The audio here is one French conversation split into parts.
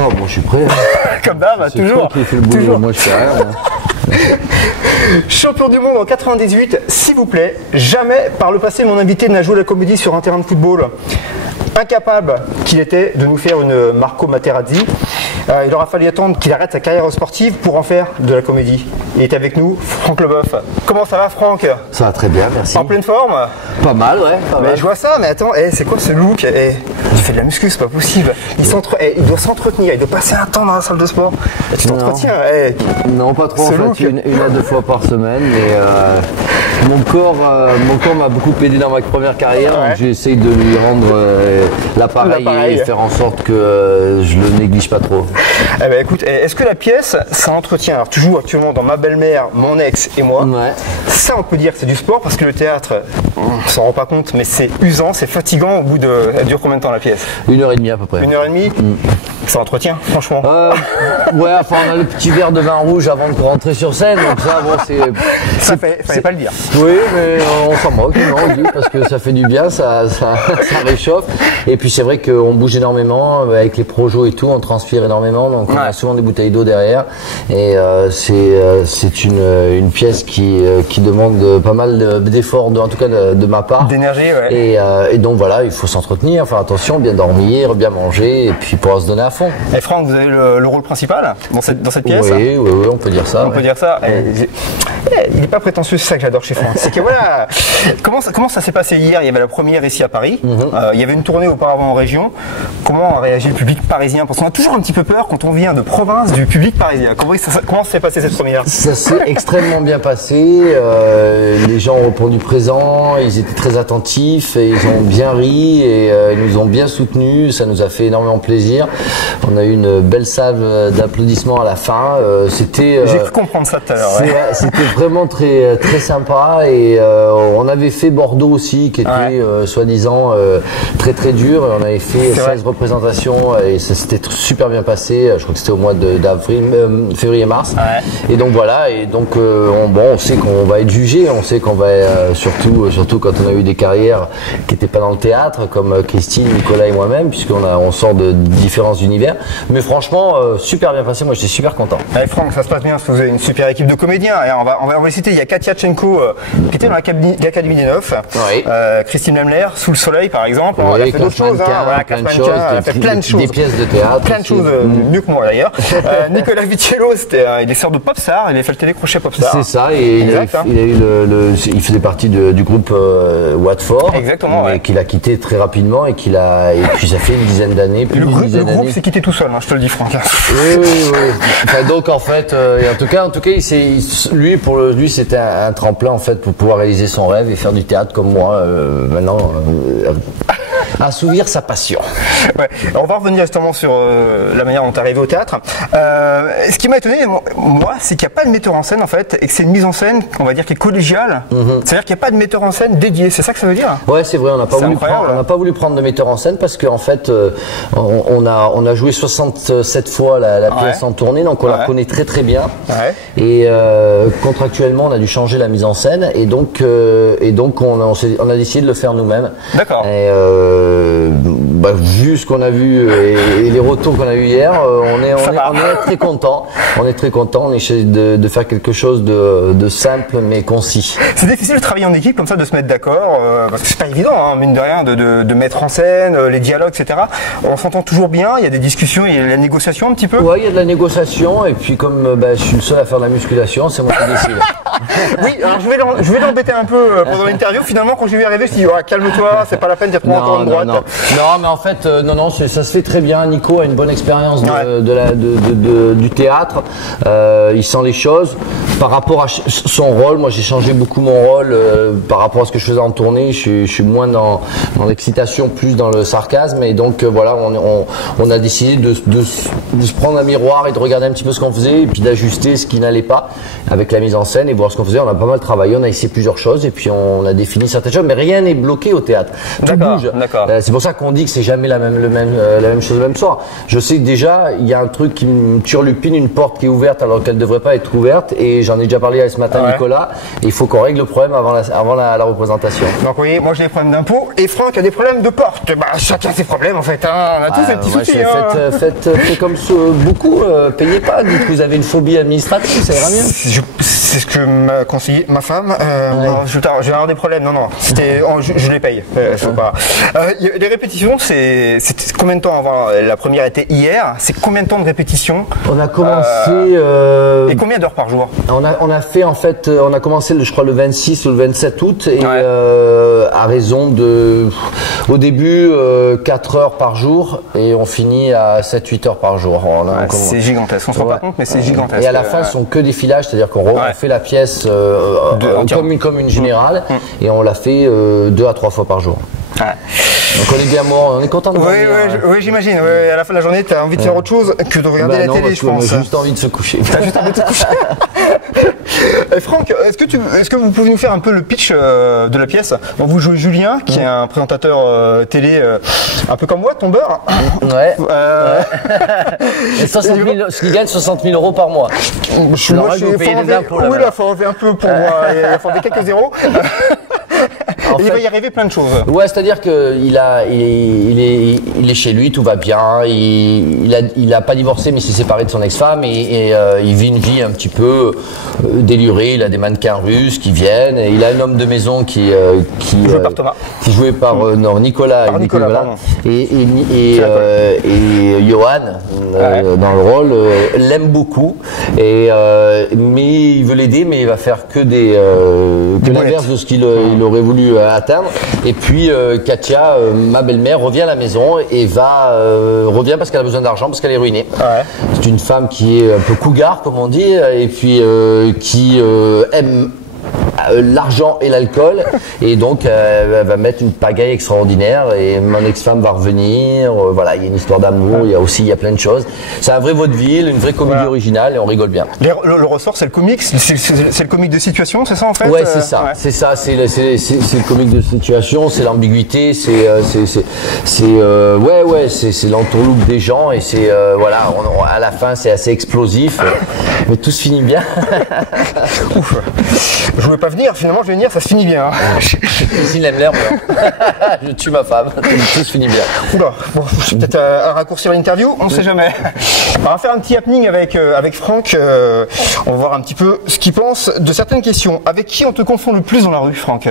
Oh, bon, je suis prêt. Hein. Comme d'hab, toujours. Qui fait le boulot, Toujours. moi je fais rien. Hein. Champion du monde en 98, s'il vous plaît, jamais par le passé mon invité n'a joué la comédie sur un terrain de football. Incapable qu'il était de nous faire une Marco Materazzi, il aura fallu attendre qu'il arrête sa carrière sportive pour en faire de la comédie. Il est avec nous, Franck Leboeuf. Comment ça va, Franck? Ça va très bien, merci. En pleine forme? Pas mal, ouais. Pas Mais mal. je vois ça, mais attends, c'est quoi ce look? Tu fais de la muscu, c'est pas possible. Il doit s'entretenir, il doit passer un temps dans la salle de sport. Tu t'entretiens. Non, pas trop Ce en fait, look. une à deux fois par semaine, mais mon corps m'a beaucoup aidé dans ma première carrière, Ouais. donc j'essaye de lui rendre l'appareil L'appareil. et faire en sorte que je le néglige pas trop. Eh ben écoute, est-ce que la pièce, ça entretient? Alors tu joues actuellement dans Ma belle-mère, Mon ex et moi. Ouais. Ça, on peut dire que c'est du sport parce que le théâtre, on s'en rend pas compte, mais c'est usant, c'est fatigant au bout de. Elle dure combien de temps la pièce? 1h30 à peu près. 1h30. Ça entretient, franchement. Ouais, enfin on a le petit verre de vin rouge avant de rentrer sur scène, donc ça bon Ça fallait pas le dire. Oui, mais on s'en moque, non, on dit, parce que ça fait du bien, ça réchauffe. Et puis c'est vrai qu'on bouge énormément, avec les projos et tout, on transpire énormément, donc on a souvent des bouteilles d'eau derrière. Et c'est une pièce qui demande pas mal d'efforts, en tout cas de ma part. D'énergie, ouais. Et donc voilà, il faut s'entretenir, faire attention, bien dormir, bien manger, et puis pouvoir se donner à fond. Et Franck, vous avez le rôle principal dans cette pièce? Oui, on peut dire ça. On peut dire ça. Il n'est pas prétentieux, c'est ça que j'adore chez Franck. C'est que voilà, comment ça s'est passé hier? Il y avait la première ici à Paris. Il y avait une tournée auparavant en région. Comment a réagi le public parisien? Parce qu'on a toujours un petit peu peur quand on vient de province du public parisien. Comment ça s'est passé cette première? Ça s'est extrêmement bien passé. Les gens ont répondu présent. Ils étaient très attentifs et ils ont bien ri et ils nous ont bien soutenus. Ça nous a fait énormément plaisir. On a eu une belle salve d'applaudissements à la fin. C'était. J'ai cru comprendre ça tout à l'heure. Ouais. C'était vraiment très très sympa et on avait fait Bordeaux aussi qui était soi-disant très très dur et on avait fait 16 représentations et ça s'était super bien passé. Je crois que c'était au mois d'avril, février-mars. Ouais. Et donc voilà, et donc on sait qu'on va être jugé, on sait qu'on va surtout quand on a eu des carrières qui n'étaient pas dans le théâtre comme Christine, Nicolas et moi-même puisqu'on sort de différents univers. Mais franchement super bien passé, moi j'étais super content. Allez Franck, ça se passe bien parce que vous avez une super équipe de comédiens. Et on va les citer. Il y a Katia Tchenko qui était dans l'Académie des Neufs. Oui. Christine Lemler, Sous le soleil par exemple. Oui, elle a fait d'autres choses. Plein de choses. Des pièces de théâtre. Plein de choses, mieux que moi d'ailleurs. Nicolas Vitiello, il est sort de Popstar. Il a fait le télécrochet Popstar. C'est ça. Et il faisait partie du groupe Watford. Exactement. Mais qu'il a quitté très rapidement et puis ça fait une dizaine d'années. Le groupe s'est quitté tout seul. Je te le dis Franck. Oui. Enfin, donc en fait, en tout cas, pour lui, c'était un tremplin en fait pour pouvoir réaliser son rêve et faire du théâtre comme moi maintenant. Assouvir sa passion. Ouais. Alors, on va revenir justement sur la manière dont tu es arrivé au théâtre. Ce qui m'a étonné, moi, c'est qu'il n'y a pas de metteur en scène en fait, et que c'est une mise en scène, on va dire, qui est collégiale. C'est-à-dire qu'il n'y a pas de metteur en scène dédié. C'est ça que ça veut dire? Ouais, c'est vrai. On n'a pas voulu prendre de metteur en scène parce qu'en fait, on a joué 67 fois la pièce en tournée, donc on la connaît très très bien. Ouais. Et contractuellement, on a dû changer la mise en scène, et donc on a décidé de le faire nous-mêmes. D'accord. Vu ce qu'on a vu et les retours qu'on a eu hier, on est très content. On est très content. On essaie de faire quelque chose de simple mais concis. C'est difficile de travailler en équipe comme ça, de se mettre d'accord, parce que c'est pas évident, mine de rien, de mettre en scène les dialogues, etc. On s'entend toujours bien. Il y a des discussions, il y a de la négociation un petit peu. Ouais, il y a de la négociation et puis comme je suis le seul à faire de la musculation, c'est moi qui décide. Oui, alors je vais l'embêter un peu pendant l'interview. Finalement, quand je lui ai arrivé, je me suis dit calme-toi, c'est pas la peine d'être trop encore en droite. Non, mais en fait, ça se fait très bien. Nico a une bonne expérience du théâtre. Il sent les choses. Par rapport à son rôle, moi j'ai changé beaucoup mon rôle par rapport à ce que je faisais en tournée. Je suis moins dans l'excitation, plus dans le sarcasme. Et donc voilà, on a décidé de se prendre un miroir et de regarder un petit peu ce qu'on faisait et puis d'ajuster ce qui n'allait pas avec la mise en scène et voir ce qu'on faisait. On a pas mal travaillé, on a essayé plusieurs choses et puis on a défini certaines choses. Mais rien n'est bloqué au théâtre. Tout bouge. ça. C'est pour ça qu'on dit que c'est jamais la même chose le même soir. Je sais que déjà, il y a un truc qui me turlupine, une porte qui est ouverte alors qu'elle ne devrait pas être ouverte. Et j'en ai déjà parlé ce matin à Nicolas. Il faut qu'on règle le problème avant la représentation. Donc oui, moi j'ai des problèmes d'impôts et Franck a des problèmes de porte. Bah, chacun ses problèmes en fait. Hein. On a tous des petits soucis. Faites comme beaucoup, payez pas. Dites que vous avez une phobie administrative, ça ira mieux. C'est ce que m'a conseillé ma femme. Je vais avoir des problèmes. Non. Je les paye. Faut pas. Les répétitions, c'est combien de temps avant? La première était hier. C'est combien de temps de répétition? On a commencé. Et combien d'heures par jour? On a fait en fait, on a commencé je crois le 26 ou le 27 août et à raison de, au début 4 heures par jour et on finit à 7-8 heures par jour. C'est gigantesque. On se rend pas compte, mais c'est gigantesque. Et à la fin, ce sont que des filages, c'est-à-dire qu'on fait la pièce comme une générale et on la fait 2 à 3 fois par jour. Donc on est bien mort, on est content de dormir. Oui, j'imagine. À la fin de la journée, tu as envie de faire autre chose que de regarder la télé, je pense. On a juste envie de se coucher. T'as juste envie de te coucher. Franck, est-ce que vous pouvez nous faire un peu le pitch de la pièce? Donc, vous jouez Julien, qui est un présentateur télé un peu comme moi, tombeur. Ouais. Il gagne 60 000 euros par mois. Moi, je payer des impôts. Oui, là, il faut enlever un peu pour moi. Il faut enlever quelques zéros. Il va y arriver plein de choses. Ouais, c'est-à-dire qu'il est chez lui, tout va bien. Il a pas divorcé, mais s'est séparé de son ex-femme et il vit une vie un petit peu délurée. Il a des mannequins russes qui viennent. Et il a un homme de maison qui joué par Nicolas. Et Johan dans le rôle l'aime beaucoup. Mais il veut l'aider, mais il va faire que l'inverse de ce qu'il aurait voulu atteindre. Et puis Katia, ma belle-mère, revient à la maison et revient parce qu'elle a besoin d'argent, parce qu'elle est ruinée. C'est une femme qui est un peu cougar, comme on dit, et puis qui aime l'argent et l'alcool et donc elle va mettre une pagaille extraordinaire et mon ex-femme va revenir, voilà, il y a une histoire d'amour, il y a plein de choses. C'est un vrai vaudeville, une vraie comédie originale et on rigole bien. Le ressort, c'est le comique, c'est le comique de situation, c'est ça en fait? Ouais, c'est ça, c'est le comique de situation, c'est l'ambiguïté, c'est l'entourloupe des gens et c'est voilà, à la fin c'est assez explosif mais tout se finit bien. Ouf. Je voulais pas venir, finalement je vais venir, ça se finit bien. Il aime l'air, je tue ma femme, tout se finit bien. Oula, bon, je vais peut-être raccourcir l'interview, on ne sait jamais. On va faire un petit happening avec Franck, on va voir un petit peu ce qu'il pense de certaines questions. Avec qui on te confond le plus dans la rue, Franck?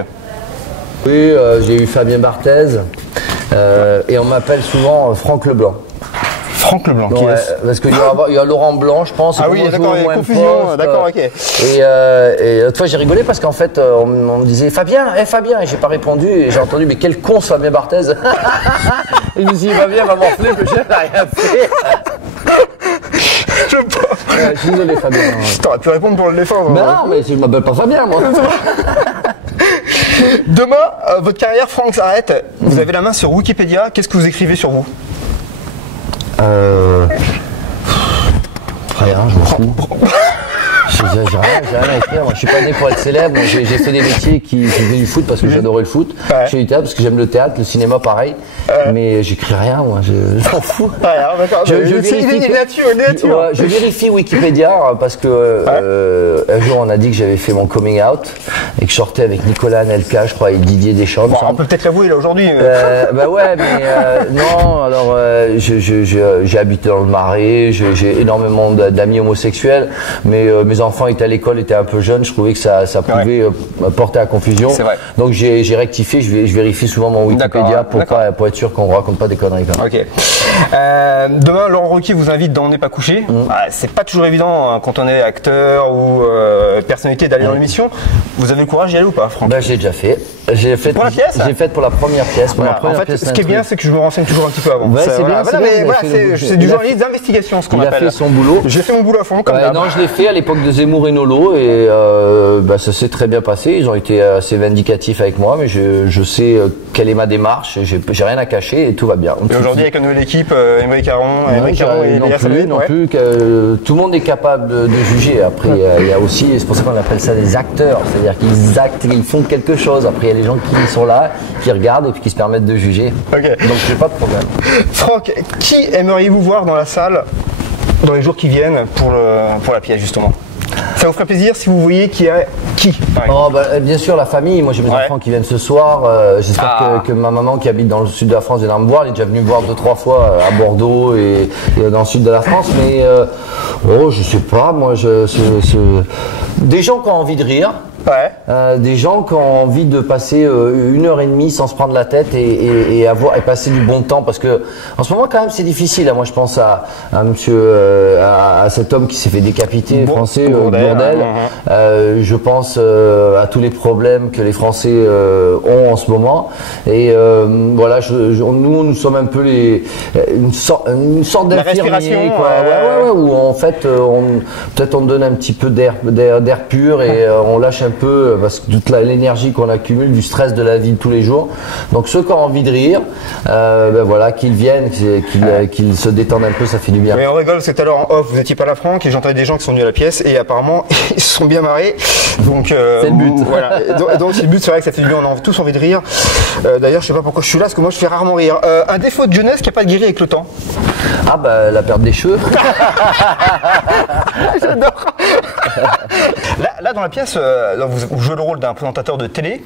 Oui, j'ai eu Fabien Barthez et on m'appelle souvent Franck Leblanc. Franck Leblanc, qui est-ce? Parce qu'il y a Laurent Blanc, je pense. Ah oui, d'accord, il y a confusion, d'accord, ok. Et l'autre fois, j'ai rigolé parce qu'en fait, on me disait Fabien, et j'ai pas répondu, et j'ai entendu, mais quel con ce Fabien Barthez. Et je me suis dit, Fabien m'a morflé, que je n'ai rien fait. Je suis désolé, Fabien. T'aurais pu répondre pour le défendre. Non, mais je m'appelle pas Fabien, moi. Demain, votre carrière, Franck, s'arrête. Vous avez la main sur Wikipédia. Qu'est-ce que vous écrivez sur vous? Rien, je m'en fous. J'ai rien à écrire, moi je suis pas né pour être célèbre, j'ai fait des métiers qui venaient du foot parce que j'adorais le foot, j'ai fait du théâtre parce que j'aime le théâtre, le cinéma pareil, mais j'écris rien moi, je m'en fous. Je vérifie Wikipédia parce que un jour on a dit que j'avais fait mon coming out et que je sortais avec Nicolas Anelka, je crois, et Didier Deschamps. Bon, on peut peut-être l'avouer là aujourd'hui. Bah ouais, mais non, alors j'ai habité dans le Marais, j'ai énormément d'amis homosexuels, mais mes enfants étaient à l'école, étaient un peu jeunes, je trouvais que ça pouvait porter à confusion. Donc j'ai rectifié, je vérifie souvent mon Wikipédia pour être sûr qu'on ne raconte pas des conneries. Ok. Demain, Laurent Ruquier vous invite dans On n'est pas couché. C'est pas toujours évident hein, quand on est acteur ou personnalité d'aller dans l'émission. Vous avez le courage d'y aller ou pas, Franck? J'ai déjà fait. J'ai fait pour la pièce. J'ai fait pour la première pièce. En fait, ce qui est bien, c'est que je me renseigne toujours un petit peu avant. C'est du journalisme d'investigation, ce qu'on appelle. Il a fait son boulot. J'ai fait mon boulot à fond. Comme non, je l'ai fait à l'époque de The Zemmour et Nolo et ça s'est très bien passé. Ils ont été assez vindicatifs avec moi, mais je sais quelle est ma démarche. J'ai rien à cacher et tout va bien. Et aujourd'hui avec la nouvelle équipe, Émeric Caron et Léa Salué, non plus tout le monde est capable de juger. Après il y a aussi, c'est pour ça qu'on appelle ça des acteurs, c'est-à-dire qu'ils actent, ils font quelque chose. Après il y a les gens qui sont là, qui regardent et puis qui se permettent de juger. Okay. Donc j'ai pas de problème. Franck, qui aimeriez-vous voir dans la salle dans les jours qui viennent pour la pièce justement? Ça vous ferait plaisir si vous voyez qui bien sûr la famille, moi j'ai mes enfants qui viennent ce soir, j'espère que ma maman qui habite dans le sud de la France viendra me voir, elle est déjà venue me voir 2-3 fois à Bordeaux et dans le sud de la France, mais je sais pas, moi des gens qui ont envie de rire. Des gens qui ont envie de passer 1h30 sans se prendre la tête et passer du bon temps, parce que en ce moment quand même c'est difficile. Moi je pense à cet homme qui s'est fait décapiter, français, Bourdelle. Je pense à tous les problèmes que les Français ont en ce moment, et voilà, nous sommes un peu une sorte d'infirmier, où en fait peut-être on donne un petit peu d'air pur et on lâche un peu, parce que toute l'énergie qu'on accumule du stress de la vie de tous les jours. Donc ceux qui ont envie de rire, qu'ils viennent, qu'ils se détendent un peu, ça fait du bien. Mais on rigole, c'est tout à l'heure en off, vous étiez pas là, Franck, et j'entendais des gens qui sont venus à la pièce et apparemment ils se sont bien marrés. Donc c'est le but. Voilà. Donc c'est le but, c'est vrai que ça fait du bien, on a tous envie de rire. D'ailleurs je sais pas pourquoi je suis là, parce que moi je fais rarement rire. Un défaut de jeunesse qui n'a pas guéri avec le temps? La perte des cheveux. J'adore. Là dans la pièce, vous jouez le rôle d'un présentateur de télé.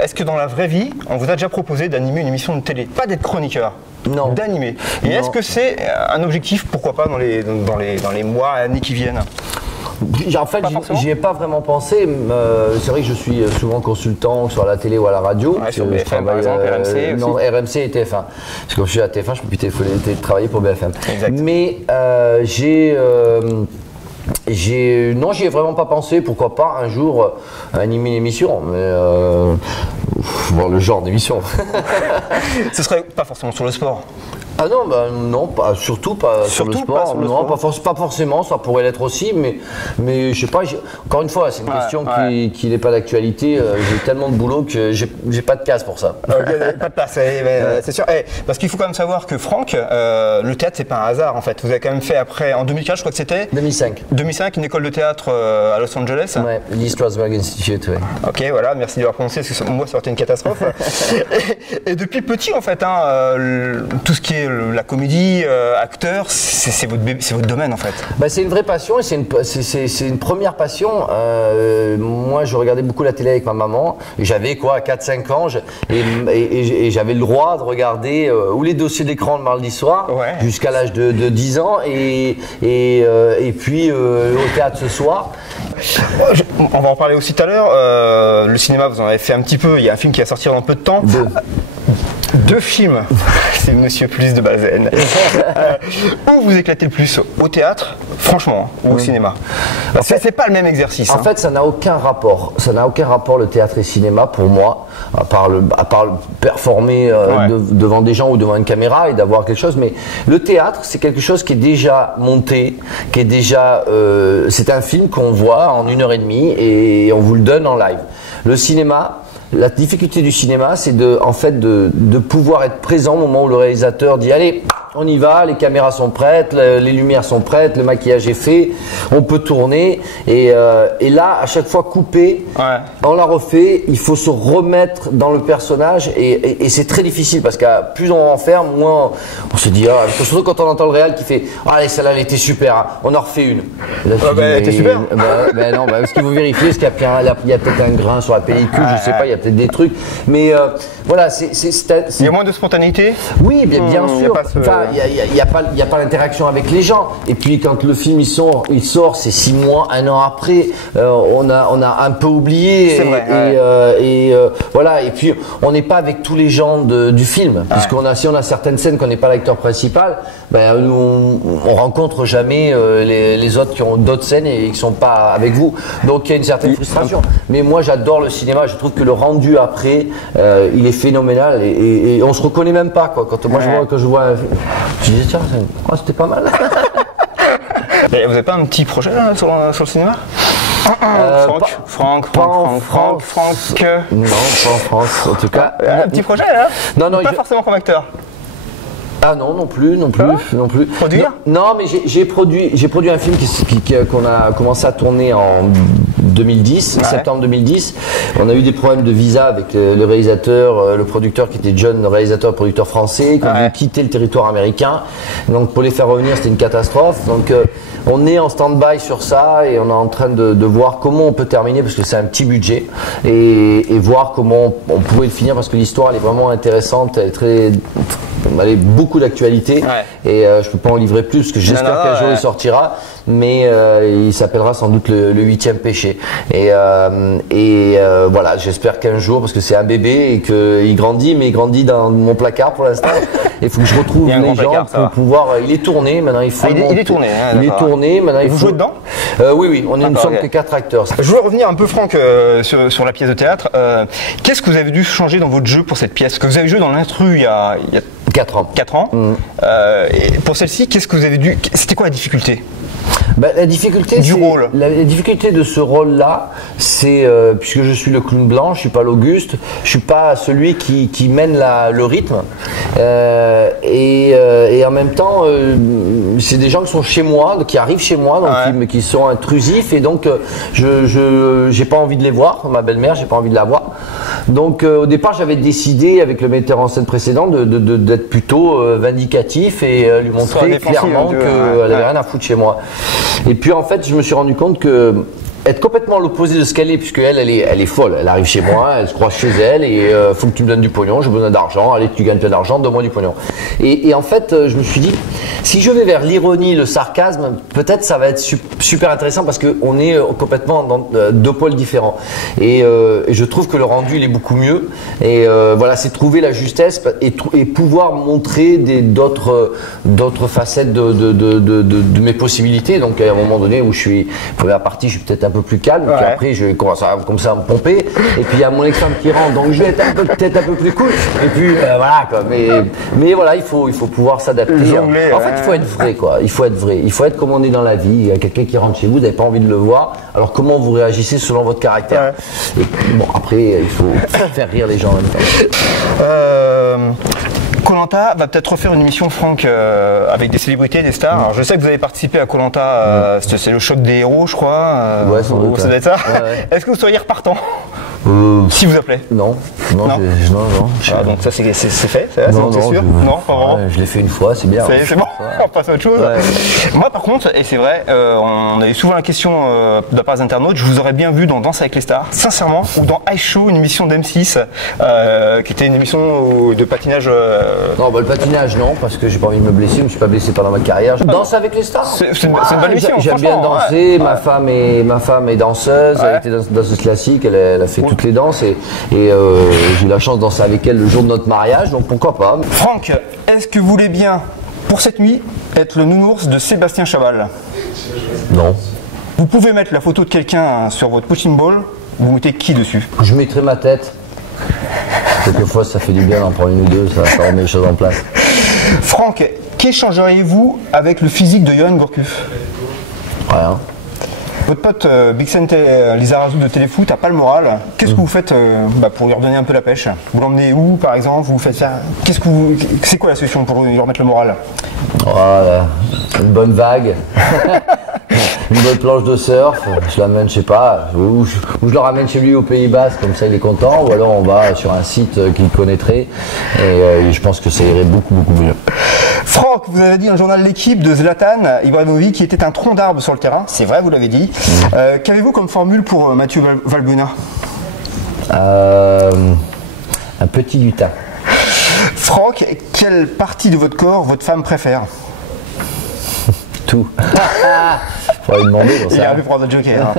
Est-ce que dans la vraie vie, on vous a déjà proposé d'animer une émission de télé? Pas d'être chroniqueur, non. D'animer. Et est-ce que c'est un objectif, pourquoi pas, dans les mois, années qui viennent? En fait, j'y ai pas vraiment pensé. C'est vrai que je suis souvent consultant sur la télé ou à la radio. Sur BFM par exemple, RMC aussi. Non, RMC et TF1. Parce que comme je suis à TF1, je peux plus travailler pour BFM. Exact. Mais non, j'y ai vraiment pas pensé. Pourquoi pas un jour animer une émission, mais voir le genre d'émission. Ce serait pas forcément sur le sport. Ah non, non, surtout pas sur le sport. Non, pas forcément, ça pourrait l'être aussi, mais je sais pas, encore une fois, c'est une question qui n'est pas d'actualité. J'ai tellement de boulot que j'ai pas de case pour ça. Pas de place, c'est sûr. Parce qu'il faut quand même savoir que Franck, le théâtre, c'est pas un hasard en fait. Vous avez quand même fait après, en 2004, je crois que c'était 2005, une école de théâtre à Los Angeles. Ouais, Lee Strasberg Institute, ouais. Ok, voilà, merci de l'avoir prononcé, parce que moi, ça aurait été une catastrophe. et depuis petit, en fait, tout ce qui est la comédie, acteur, c'est votre domaine en fait. C'est une vraie passion et c'est une première passion. Moi je regardais beaucoup la télé avec ma maman, j'avais 4-5 ans et j'avais le droit de regarder ou les dossiers d'écran le mardi soir jusqu'à l'âge de 10 ans et puis au théâtre ce soir. On va en parler aussi tout à l'heure. Le cinéma, vous en avez fait un petit peu, il y a un film qui va sortir dans peu de temps. Deux films, c'est Monsieur Plus de Bazaine. Où vous éclatez le plus? Au théâtre, franchement, ou au cinéma? C'est pas le même exercice. En fait, ça n'a aucun rapport. Ça n'a aucun rapport, le théâtre et cinéma, pour moi, à part performer devant des gens ou devant une caméra et d'avoir quelque chose. Mais le théâtre, c'est quelque chose qui est déjà monté, qui est déjà... c'est un film qu'on voit en 1h30 et on vous le donne en live. Le cinéma... La difficulté du cinéma, c'est de pouvoir être présent au moment où le réalisateur dit « Allez, on y va, les caméras sont prêtes, les lumières sont prêtes, le maquillage est fait, on peut tourner. » Et là, à chaque fois coupé, on la refait, il faut se remettre dans le personnage et c'est très difficile parce que plus on enferme, moins on se dit surtout quand on entend le réal qui fait « Allez, celle-là, elle était super, hein, on en refait une. » Elle était super. Non, parce qu'il faut vérifier, est-ce qu'il y a peut-être un grain sur la pellicule, je sais pas, il y a peut-être des trucs, mais voilà, il y a moins de spontanéité. Oui, bien sûr. Il n'y a pas l'interaction avec les gens. Et puis quand le film il sort, c'est 6 mois, 1 an après, on a un peu oublié. C'est vrai, voilà. Et puis on n'est pas avec tous les gens du film, si on a certaines scènes qu'on n'est pas l'acteur principal, on rencontre jamais les autres qui ont d'autres scènes et qui sont pas avec vous. Donc il y a une certaine frustration. Mais moi j'adore le cinéma. Je trouve que le rendu après, il est phénoménal et on se reconnaît même pas quoi. Quand je vois un film, je dis tiens, c'était pas mal. Vous n'avez pas un petit projet là, sur le cinéma? Franck. Non, pas en France, en tout cas. Un petit projet là? Non, pas forcément comme acteur. Ah non plus. Produire? Non, mais j'ai produit un film qu'on a commencé à tourner en 2010, septembre 2010. On a eu des problèmes de visa avec le réalisateur, le producteur qui était John, réalisateur et producteur français, qui a dû quitter le territoire américain. Donc pour les faire revenir, c'était une catastrophe. Donc on est en stand-by sur ça et on est en train de voir comment on peut terminer parce que c'est un petit budget et voir comment on pourrait le finir parce que l'histoire elle est vraiment intéressante, elle est beaucoup d'actualité et je peux pas en livrer plus parce que j'espère qu'un jour il sortira, mais il s'appellera sans doute le 8e péché et voilà, j'espère qu'un jour, parce que c'est un bébé et qu'il grandit, mais il grandit dans mon placard pour l'instant. Il faut que je retrouve les gens pour pouvoir. Il est tourné maintenant, il faut. Il est tourné. Il est tourné maintenant. Vous jouez dedans? Oui, on est une somme que 4 acteurs. Je voulais revenir un peu, Franck, sur la pièce de théâtre. Qu'est-ce que vous avez dû changer dans votre jeu pour cette pièce? Que vous avez joué dans l'instru il y a 4 ans. 4 ans. Et pour celle-ci, qu'est-ce que vous avez dû. C'était quoi la difficulté? La difficulté du rôle. La difficulté de ce rôle-là, c'est puisque je suis le clown blanc, je suis pas l'Auguste, je suis pas celui qui mène le rythme, et en même temps, c'est des gens qui sont chez moi, qui arrivent chez moi, donc qui sont intrusifs, et donc je j'ai pas envie de les voir. Ma belle-mère, j'ai pas envie de la voir. Donc au départ, j'avais décidé avec le metteur en scène précédent d'être plutôt vindicatif et lui montrer clairement qu'elle avait rien à foutre chez moi. Et puis en fait, je me suis rendu compte que être complètement à l'opposé de ce qu'elle est, puisque elle est folle. Elle arrive chez moi, elle se croit chez elle et faut que tu me donnes du pognon, j'ai besoin d'argent, allez, tu gagnes plein d'argent, donne-moi du pognon. Et en fait, je me suis dit, si je vais vers l'ironie, le sarcasme, peut-être ça va être super intéressant parce qu'on est complètement dans 2 pôles différents. Et je trouve que le rendu, il est beaucoup mieux. Et voilà, c'est trouver la justesse et pouvoir montrer d'autres facettes de mes possibilités. Donc à un moment donné où je suis, première partie, je suis peut-être un peu plus calme, puis après je commence à me pomper, et puis il y a mon ex-femme qui rentre, donc je vais être peut-être un peu plus cool, et puis voilà quoi, mais voilà, il faut pouvoir s'adapter. En fait, il faut être vrai quoi, il faut être comme on est dans la vie. Il y a quelqu'un qui rentre chez vous, vous n'avez pas envie de le voir, alors comment vous réagissez selon votre caractère. Et bon, après il faut faire rire les gens en même temps. Koh-Lanta va peut-être refaire une émission, Franck, avec des célébrités, des stars. Alors, je sais que vous avez participé à Koh-Lanta, c'est le choc des héros, je crois. Ouais, sans doute. Ça doit être ça. Ouais. Est-ce que vous seriez repartant si vous appelez? Non. Non. Donc ça c'est fait, c'est sûr. Non, pas vraiment. Je l'ai fait une fois, c'est bien. C'est bon, on passe à autre chose. Moi par contre, et c'est vrai, on a eu souvent la question de la part des internautes, je vous aurais bien vu dans Danse avec les stars, sincèrement, ou dans Ice Show, une émission d'M6, qui était une émission de patinage. Non, le patinage non, parce que j'ai pas envie de me blesser, je me suis pas blessé pendant ma carrière. Je danse avec les stars. C'est une bonne émission. J'aime bien danser, ma femme est danseuse, elle était danseuse classique, elle a fait toutes les danses et j'ai eu la chance de danser avec elle le jour de notre mariage, donc pourquoi pas. Franck, est-ce que vous voulez bien, pour cette nuit, être le nounours de Sébastien Chabal? Non. Vous pouvez mettre la photo de quelqu'un sur votre punching ball, vous mettez qui dessus? Je mettrai ma tête. Quelquefois ça fait du bien d'en prendre une ou deux, ça remet les choses en place. Franck, qu'échangeriez-vous avec le physique de Johan Gourcuff? Rien. Votre pote Bixen Lizarazu de Téléfoot n'a pas le moral. Qu'est-ce que vous faites pour lui redonner un peu la pêche? Vous l'emmenez où par exemple? Vous faites ça? C'est quoi la solution pour lui remettre le moral? Voilà, une bonne vague. Une bonne planche de surf, je l'amène, je sais pas, ou je le ramène chez lui au Pays Basque, comme ça il est content, ou alors on va sur un site qu'il connaîtrait, et je pense que ça irait beaucoup mieux. Franck, vous avez dit dans le journal L'Équipe de Zlatan Ibrahimovic qui était un tronc d'arbre sur le terrain, c'est vrai, vous l'avez dit. Qu'avez-vous comme formule pour Mathieu Valbuena? Un petit lutin. Franck, quelle partie de votre corps votre femme préfère? Tout. Faudrait lui demander pour ça. Il est arrivé pour un joker.